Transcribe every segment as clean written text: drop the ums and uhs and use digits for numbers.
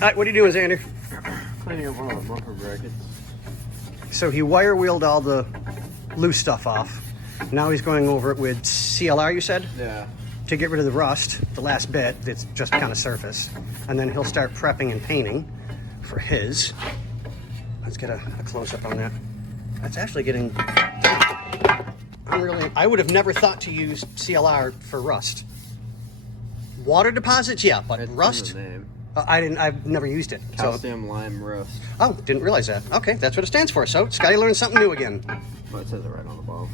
right, what are you doing, Xander? Cleaning up one of the bumper brackets. So he wire wheeled all the loose stuff off. Now he's going over it with CLR, you said? Yeah. To get rid of the rust, the last bit, it's just kind of surface. And then he'll start prepping and painting for his. Let's get a close-up on that. That's actually getting... I would have never thought to use CLR for rust. Water deposits, yeah, but It's rust? in the name. I've never used it. Calcium lime rust. Oh, didn't realize that. Okay, that's what it stands for. So, Scotty learned something new again. Well, it says it right on the bottle.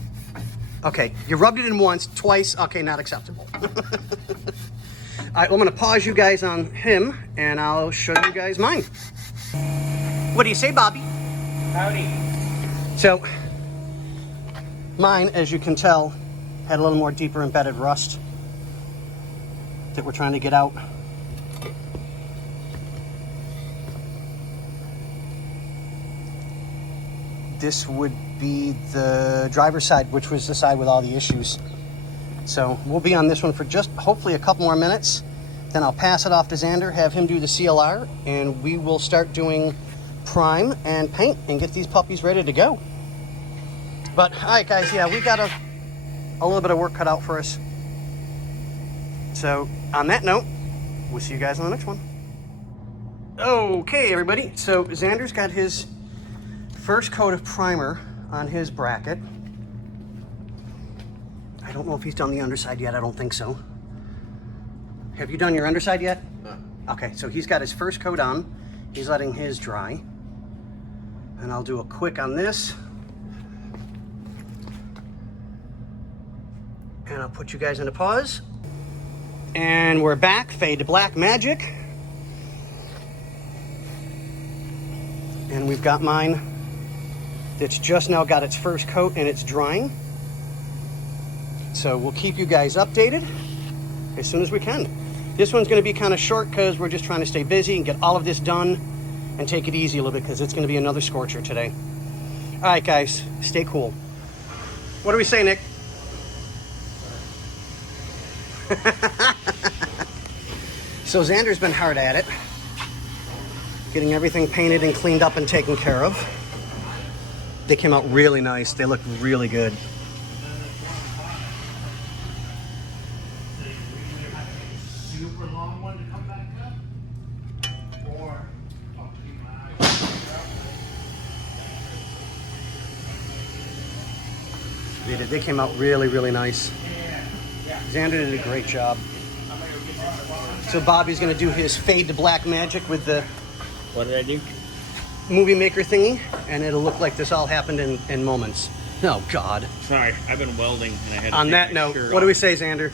Okay, you rubbed it in once, twice. Okay, not acceptable. All right, well, I'm going to pause you guys on him, and I'll show you guys mine. What do you say, Bobby? Howdy. So, mine, as you can tell, had a little more deeper embedded rust that we're trying to get out. This would be the driver's side, which was the side with all the issues. So we'll be on this one for just hopefully a couple more minutes. Then I'll pass it off to Xander, have him do the CLR, and we will start doing prime and paint and get these puppies ready to go. But all right, guys, yeah, we got a little bit of work cut out for us. So on that note, we'll see you guys on the next one. Okay, everybody. So Xander's got his first coat of primer on his bracket. I don't know if he's done the underside yet. I don't think so. Have you done your underside yet? No. Okay, so he's got his first coat on. He's letting his dry. And I'll do a quick on this. And I'll put you guys into pause. And we're back, fade to black magic. And we've got mine that's just now got its first coat and it's drying. So we'll keep you guys updated as soon as we can. This one's gonna be kind of short because we're just trying to stay busy and get all of this done and take it easy a little bit because it's gonna be another scorcher today. All right, guys, stay cool. What do we say, Nick? So Xander's been hard at it, getting everything painted and cleaned up and taken care of. They came out really nice. They look really good. Super long one to come back up? Or They came out really, really nice. Xander did a great job. So Bobby's gonna do his fade to black magic with the what did I do? movie maker thingy, and it'll look like this all happened in moments. Oh, God. Sorry, I've been welding and I had to On take that my note, shirt what do off. we say, Xander?